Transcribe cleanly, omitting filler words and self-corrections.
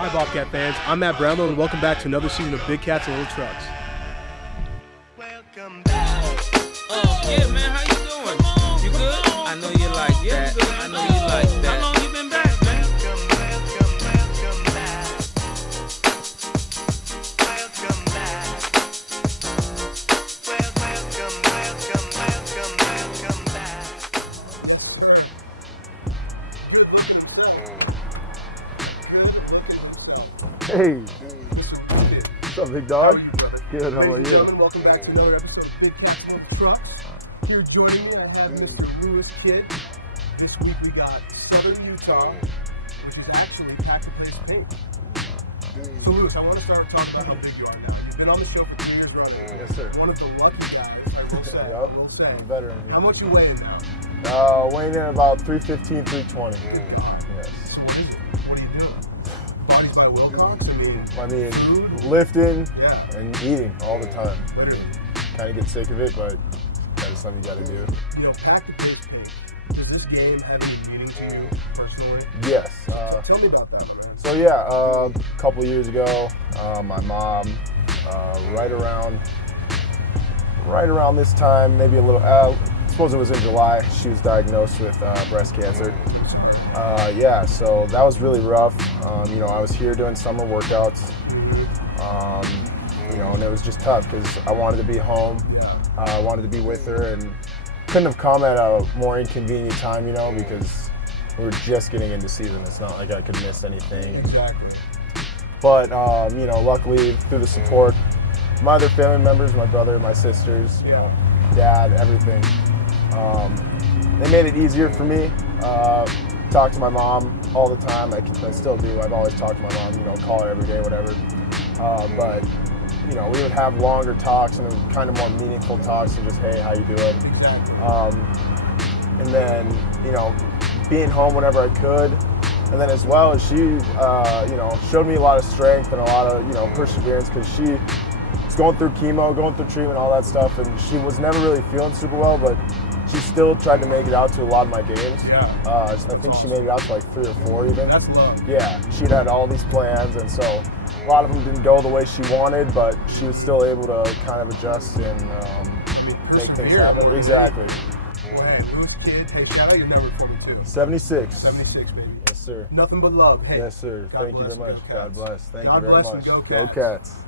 Hi, Bobcat fans. I'm Matt Brownlow, and welcome back to another season of Big Cats and Little Trucks. Welcome back. Yeah, man, how you doing? You good? I know you like that. I know you like that. How long you been back, man? Welcome back. Welcome back. Welcome back. Hey, what's up, big dog? How are you, brother? Good, how Ladies about and you? gentlemen, welcome back to another episode of Big Cats and Little Trucks. Here joining me, I have Mr. Lewis Kidd. This week we got Southern Utah, which is actually Pack the Place Pink. So, Lewis, I want to start talking about how big you are now. You've been on the show for 3 years running. Yes, sir. One of the lucky guys, I will say. Yep. I will say. Better than me. How much you weighing now? Weighing in about 315, 320. Good God. Yes. So what is it? What are you doing? Bodies by Wilcox? I mean, food? lifting Yeah. and eating all the time. I Literally. mean, kind of get sick of it, but that is something you got to do. You know, Pack the Place Pink. Does this game have any meaning to you personally? Yes. Tell me about that one, man. So yeah, a couple of years ago, my mom, right around this time, maybe a little, I suppose it was in July, she was diagnosed with breast cancer. Yeah, so that was really rough. You know, I was here doing summer workouts, you know, and it was just tough because I wanted to be home. Yeah. I wanted to be with her and couldn't have come at a more inconvenient time, you know, because we were just getting into season. It's not like I could miss anything. Exactly. But, you know, luckily through the support, my other family members, my brother, my sisters, you know, dad, everything, they made it easier for me. Talk to my mom all the time. I still do. I've always talked to my mom, you know, call her every day, whatever. But, you know, we would have longer talks and it was kind of more meaningful talks than just, hey, how you doing? Exactly. And then, you know, being home whenever I could. And then as well as she, you know, showed me a lot of strength and a lot of, you know, perseverance because she was going through chemo, going through treatment, all that stuff. And she was never really feeling super well, but she still tried to make it out to a lot of my games. Yeah. I think she made it out to like 3 or 4 even. That's love. Yeah, she'd had all these plans, and so a lot of them didn't go the way she wanted, but she was still able to kind of adjust and make things happen. Exactly. Well, hey, Lewis Kidd, hey, shout out your number for me too. 76. 76, baby. Yes, sir. Nothing but love. Hey. Yes, sir. God Thank you bless, very much. go Cats. God bless. Thank God you very bless and much. go Go Cats. Cats.